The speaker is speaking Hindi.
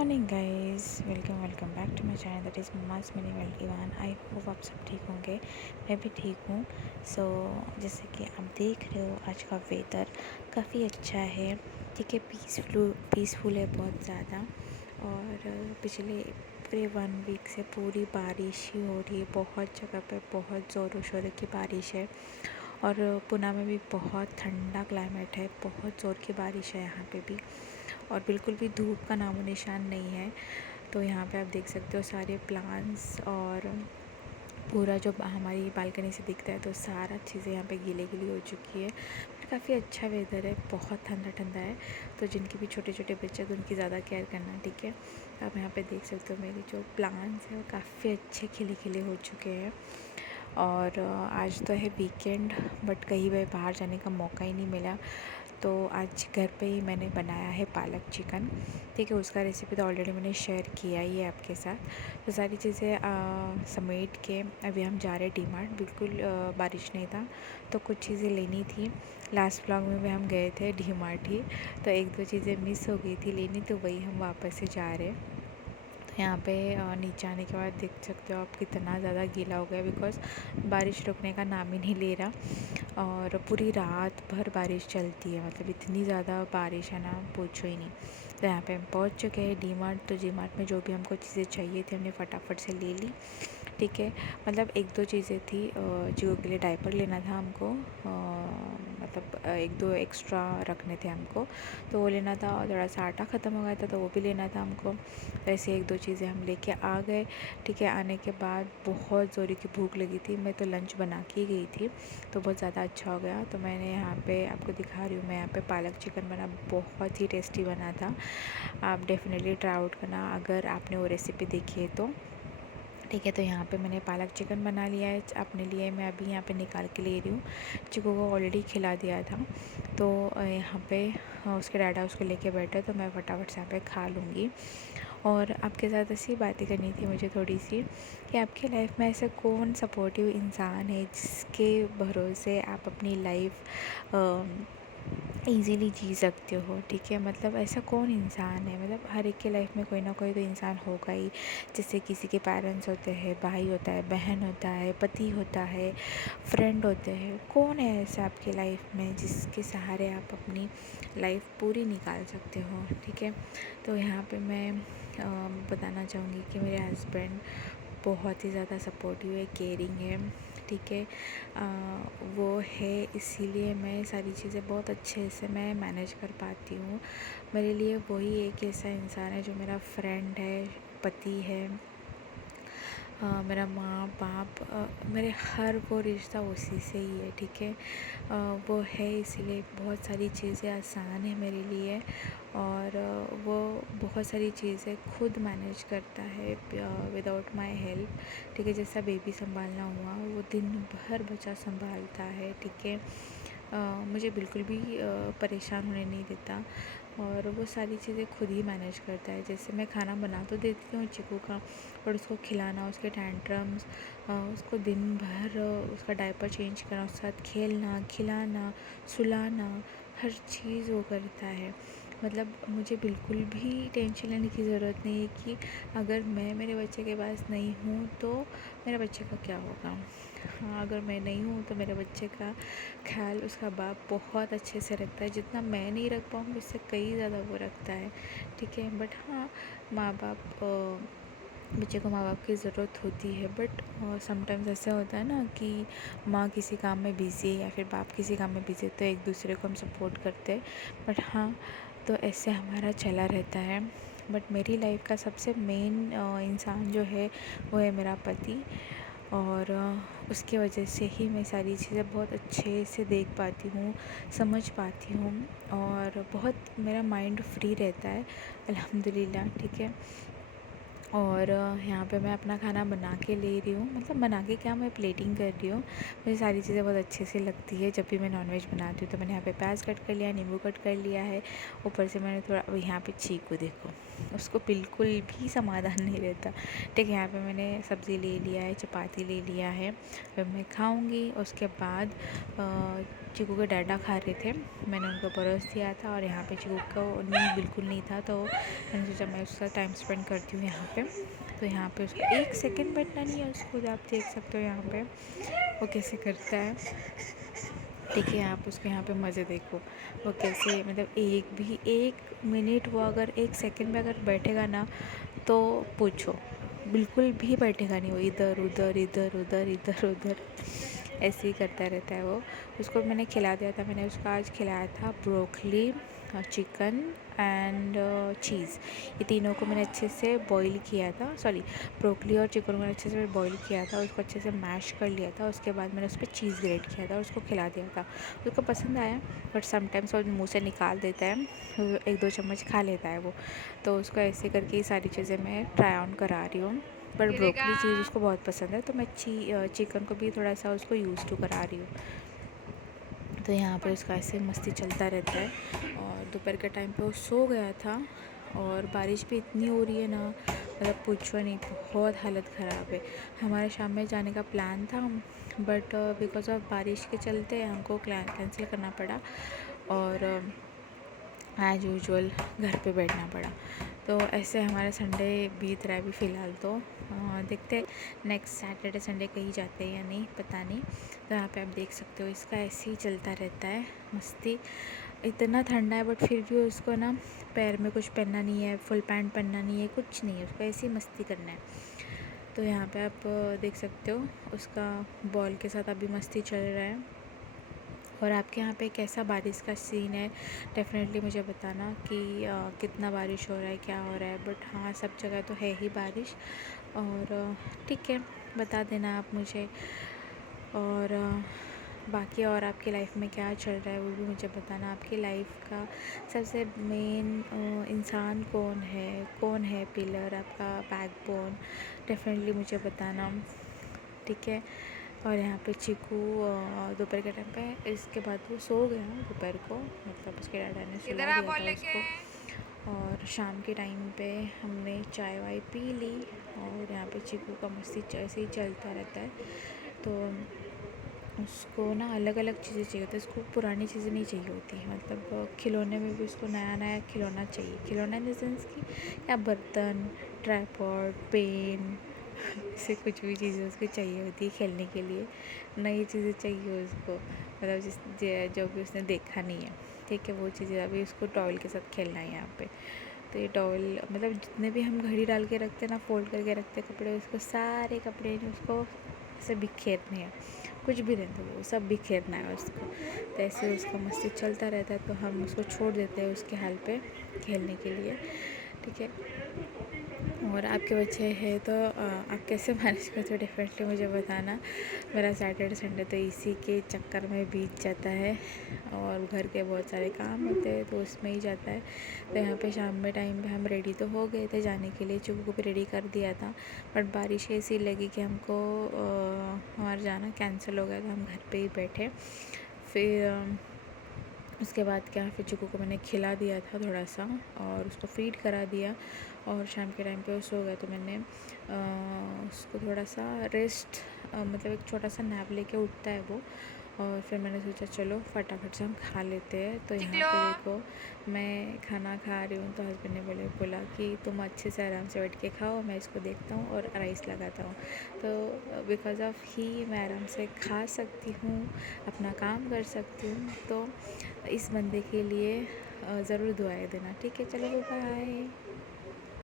Morning guys, welcome back to my channel that is mamma's mini world Evan. I hope आप सब ठीक होंगे। मैं भी ठीक हूँ। जैसे कि आप देख रहे हो, आज का वेदर काफ़ी अच्छा है। ठीक है, पीसफुल है बहुत ज़्यादा। और पिछले पूरे 1 वीक से पूरी बारिश ही हो रही है। बहुत जगह पे बहुत ज़ोरों शोरों की बारिश है। और पुणे में भी बहुत ठंडा क्लाइमेट है, बहुत ज़ोर की बारिश है यहाँ पे भी। और बिल्कुल भी धूप का नामो निशान नहीं है। तो यहाँ पे आप देख सकते हो सारे प्लांट्स, और पूरा जो हमारी बालकनी से दिखता है तो सारा चीज़ें यहाँ पे गीली गीली हो चुकी है। पर काफ़ी अच्छा वेदर है, बहुत ठंडा ठंडा है। तो जिनके भी छोटे छोटे बच्चे हैं उनकी ज़्यादा केयर करना, ठीक है। आप यहाँ पे देख सकते हो मेरी जो प्लांट्स हैं वो काफ़ी अच्छे खिले खिले हो चुके हैं। और आज तो है वीकेंड, बट कहीं भी बाहर जाने का मौका ही नहीं मिला। तो आज घर पे ही मैंने बनाया है पालक चिकन, ठीक है। उसका रेसिपी तो ऑलरेडी मैंने शेयर किया ही है आपके साथ। तो सारी चीज़ें समेट के अभी हम जा रहे हैं डीमार्ट। बिल्कुल बारिश नहीं था तो कुछ चीज़ें लेनी थी। लास्ट व्लॉग में भी हम गए थे डीमार्ट ही, तो एक दो चीज़ें मिस हो गई थी लेनी, तो वही हम वापस से जा रहे हैं। तो यहाँ पे नीचे आने के बाद देख सकते हो आप कितना ज़्यादा गीला हो गया, बिकॉज़ बारिश रुकने का नाम ही नहीं ले रहा। और पूरी रात भर बारिश चलती है, मतलब इतनी ज़्यादा बारिश है ना, पूछो ही नहीं। तो यहाँ पे हम पहुँच चुके हैं डीमार्ट। तो डीमार्ट में जो भी हमको चीज़ें चाहिए थी हमने फटाफट से ले ली, ठीक है। मतलब एक दो चीज़ें थी। जियो के लिए डायपर लेना था हमको, मतलब एक दो एक्स्ट्रा रखने थे हमको, तो वो लेना था। और थोड़ा सा आटा ख़त्म हो गया था तो वो भी लेना था हमको। ऐसे एक दो चीज़ें हम लेके आ गए, ठीक है। आने के बाद बहुत ज़ोरी की भूख लगी थी। मैं तो लंच बना के गई थी, तो बहुत ज़्यादा अच्छा हो गया। तो मैंने यहाँ पे आपको दिखा रही हूँ, मैं यहाँ पे पालक चिकन बना, बहुत ही टेस्टी बना था। आप डेफिनेटली ट्राई आउट करना अगर आपने वो रेसिपी देखी है तो, ठीक है। तो यहाँ पे मैंने पालक चिकन बना लिया है अपने लिए। मैं अभी यहाँ पे निकाल के ले रही हूँ। चिकू को ऑलरेडी खिला दिया था, तो यहाँ पे उसके डैडा उसको लेके बैठे, तो मैं फटाफट से यहाँ पे खा लूँगी। और आपके साथ ऐसी बातें करनी थी मुझे थोड़ी सी, कि आपकी लाइफ में ऐसा कौन सपोर्टिव इंसान है जिसके भरोसे आप अपनी लाइफ ईज़िली जी सकते हो, ठीक है। मतलब ऐसा कौन इंसान है, मतलब हर एक की लाइफ में कोई ना कोई तो इंसान होगा ही। जैसे किसी के पेरेंट्स होते हैं, भाई होता है, बहन होता है, पति होता है, फ्रेंड होते हैं। कौन है ऐसा आपकी लाइफ में जिसके सहारे आप अपनी लाइफ पूरी निकाल सकते हो, ठीक है। तो यहाँ पे मैं बताना चाहूँगी कि मेरे हस्बैंड बहुत ही ज़्यादा सपोर्टिव है, केयरिंग है, ठीक है। वो है, इसीलिए मैं सारी चीज़ें बहुत अच्छे से मैं मैनेज कर पाती हूँ। मेरे लिए वही एक ऐसा इंसान है जो मेरा फ्रेंड है, पति है, मेरा माँ बाप, मेरे हर वो रिश्ता उसी से ही है, ठीक है। वो है, इसीलिए बहुत सारी चीज़ें आसान है मेरे लिए। और वो बहुत सारी चीज़ें खुद मैनेज करता है विदाउट माय हेल्प, ठीक है। जैसा बेबी संभालना हुआ, वो दिन भर बच्चा संभालता है, ठीक है। मुझे बिल्कुल भी परेशान होने नहीं देता। और वो सारी चीज़ें खुद ही मैनेज करता है। जैसे मैं खाना बना तो देती हूँ चिकू का, और उसको खिलाना, उसके टैंट्रम्स, उसको दिन भर उसका डायपर चेंज करना, उसके साथ खेलना, खिलाना, सुलाना, हर चीज़ वो करता है। मतलब मुझे बिल्कुल भी टेंशन लेने की ज़रूरत नहीं है कि अगर मैं मेरे बच्चे के पास नहीं हूँ तो मेरे बच्चे का क्या होगा। हाँ, अगर मैं नहीं हूँ तो मेरे बच्चे का ख्याल उसका बाप बहुत अच्छे से रखता है। जितना मैं नहीं रख पाऊँगी उससे कई ज़्यादा वो रखता है, ठीक है। बट हाँ, माँ बाप बच्चे को माँ बाप की ज़रूरत होती है। बट समटाइम्स ऐसा होता है ना कि माँ किसी काम में बिज़ी है या फिर बाप किसी काम में बिज़ी है, तो एक दूसरे को हम सपोर्ट करते हैं। बट हाँ, तो ऐसे हमारा चला रहता है। बट मेरी लाइफ का सबसे मेन इंसान जो है वो है मेरा पति। और उसकी वजह से ही मैं सारी चीज़ें बहुत अच्छे से देख पाती हूँ, समझ पाती हूँ, और बहुत मेरा माइंड फ्री रहता है, अल्हम्दुलिल्लाह, ठीक है। और यहाँ पे मैं अपना खाना बना के ले रही हूँ, मतलब बना के क्या, मैं प्लेटिंग कर रही हूँ। मुझे सारी चीज़ें बहुत अच्छे से लगती है जब भी मैं नॉनवेज बनाती हूँ। तो मैंने यहाँ पे प्याज कट कर लिया, नींबू कट कर लिया है। ऊपर से मैंने थोड़ा, यहाँ पे चीकू देखो, उसको बिल्कुल भी समाधान नहीं रहता, ठीक है। यहाँ पे मैंने सब्ज़ी ले लिया है, चपाती ले लिया है। अब मैं खाऊँगी, उसके बाद चीकू के डाटा खा रहे थे, मैंने उनको परोस दिया था और यहाँ पे चीकू को नींद बिल्कुल नहीं था, तो मैंने सोचा मैं उसका टाइम स्पेंड करती हूँ यहाँ पे। तो यहाँ पे उसको 1 सेकंड बैठना नहीं है उसको, आप देख सकते हो यहाँ पे वो कैसे करता है। ठीक है, आप उसके यहाँ पे मज़े देखो वो कैसे, मतलब 1 मिनट वो अगर 1 सेकंड में अगर बैठेगा ना तो पूछो, बिल्कुल भी बैठेगा नहीं, वो इधर उधर इधर उधर इधर उधर ऐसे ही करता रहता है वो। उसको मैंने खिला दिया था, मैंने उसको आज खिलाया था ब्रोकली, चिकन एंड चीज़। ये तीनों को मैंने अच्छे से बॉईल किया था, सॉरी ब्रोकली और चिकन को मैंने अच्छे से बॉईल किया था, उसको अच्छे से मैश कर लिया था। उसके बाद मैंने उस पर चीज़ ग्रेट किया था और उसको खिला दिया था। उसको पसंद आया, बट समटाइम्स वो मुँह से निकाल देता है, 1-2 चम्मच खा लेता है वो। तो उसको ऐसे करके ये सारी चीज़ें मैं ट्राई ऑन करा रही हूँ। पर ब्रोकली चीज़ उसको बहुत पसंद है, तो मैं चिकन को भी थोड़ा सा उसको यूज़ टू करा रही हूँ। तो यहाँ पे उसका ऐसे मस्ती चलता रहता है। और दोपहर के टाइम पे वो सो गया था और बारिश भी इतनी हो रही है ना, मतलब पूछो नहीं, बहुत हालत ख़राब है। हमारे शाम में जाने का प्लान था, बट बिकॉज़ ऑफ बारिश के चलते हमको कैंसिल करना पड़ा और एज़ यूजुअल घर पे बैठना पड़ा। तो ऐसे हमारा संडे बीत रहा है अभी फ़िलहाल। तो देखते हैं नेक्स्ट सैटरडे संडे कहीं जाते हैं या नहीं, पता नहीं। तो यहाँ पे आप देख सकते हो इसका ऐसे ही चलता रहता है मस्ती। इतना ठंडा है बट फिर भी उसको ना पैर में कुछ पहनना नहीं है, फुल पैंट पहनना नहीं है, कुछ नहीं है, उसको ऐसे ही मस्ती करना है। तो यहाँ पे आप देख सकते हो उसका बॉल के साथ अभी मस्ती चल रहा है। और आपके यहाँ पे कैसा बारिश का सीन है, डेफ़िनेटली मुझे बताना कि कितना बारिश हो रहा है, क्या हो रहा है। बट हाँ, सब जगह तो है ही बारिश। और ठीक है, बता देना आप मुझे। और बाकी और आपकी लाइफ में क्या चल रहा है वो भी मुझे बताना। आपकी लाइफ का सबसे मेन इंसान कौन है पिलर, आपका बैकबोन, डेफ़िनेटली मुझे बताना। ठीक है। और यहाँ पे चीकू दोपहर के टाइम पे, इसके बाद वो सो गया दोपहर को, मतलब उसके डैडा ने सुला दिया था उसको। और शाम के टाइम पे हमने चाय वाय पी ली। और यहाँ पे चीकू का मस्ती ऐसे ही चलता रहता है। तो उसको ना अलग अलग चीज़ें चाहिए होती है, उसको पुरानी चीज़ें नहीं चाहिए होती है। मतलब खिलौने में भी उसको नया नया खिलौना चाहिए। खिलौना इन द सेंस कि या बर्तन, ट्राइपॉड, पेन, से कुछ भी चीज़ें उसको चाहिए होती है खेलने के लिए। नई चीज़ें चाहिए उसको, मतलब जो भी उसने देखा नहीं है। ठीक है, वो चीज़ें अभी उसको टॉयल के साथ खेलना है यहाँ पे। तो ये टॉयल, मतलब जितने भी हम घड़ी डाल के रखते हैं ना, फोल्ड करके रखते हैं कपड़े, उसको सारे कपड़े उसको ऐसे बिखेरने हैं, कुछ भी रहता है वो सब बिखेरना है उसको। तो ऐसे उसका मस्ती चलता रहता है, तो हम उसको छोड़ देते हैं उसके हाल पे खेलने के लिए। ठीक है। और आपके बच्चे हैं तो आप कैसे मैनेज करते हो, डेफिनेटली मुझे बताना। मेरा सैटरडे संडे तो इसी के चक्कर में बीत जाता है और घर के बहुत सारे काम होते हैं तो उसमें ही जाता है। तो यहाँ पे शाम में टाइम पे हम रेडी तो हो गए थे जाने के लिए, चुकू को भी रेडी कर दिया था, बट बारिश ऐसी लगी कि हमको हमारा जाना कैंसिल हो गया था। हम घर पे ही बैठे। फिर उसके बाद क्या, फिर चुकू को मैंने खिला दिया था थोड़ा सा और उसको फीड करा दिया। और शाम के टाइम पे वो सो गया तो मैंने उसको थोड़ा सा रेस्ट, मतलब एक छोटा सा नैप लेके उठता है वो। और फिर मैंने सोचा चलो फटाफट से हम खा लेते हैं। तो यहाँ पे देखो मैं खाना खा रही हूँ, तो हस्बैंड ने बोला कि तुम अच्छे से आराम से बैठ के खाओ, मैं इसको देखता हूँ और राइस लगाता हूँ। तो बिकॉज़ ऑफ ही मैं आराम से खा सकती हूँ, अपना काम कर सकती हूँ। तो इस बंदे के लिए ज़रूर दुआएं देना। ठीक है, चलो बाय।